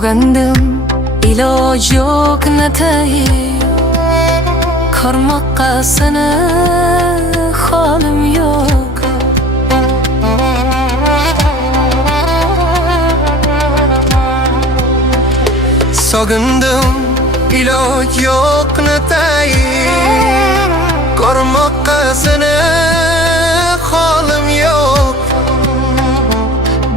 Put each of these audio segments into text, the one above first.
So'gandim iloj yo'q natayi, ko'rmoqqa seni holim yo'q. Sog'indim iloj yo'q natayi, ko'rmoqqa seni holim yo'q.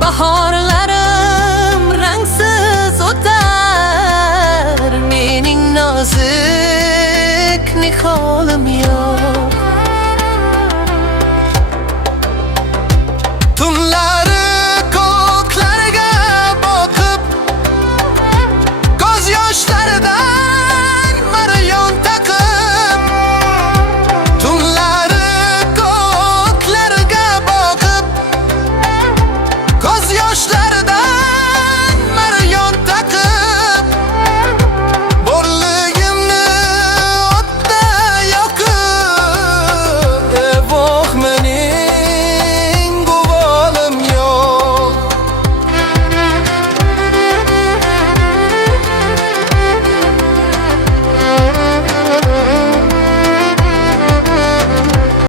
Bahorlarim rangsiz o'tar, mening nozik niholim yo'q.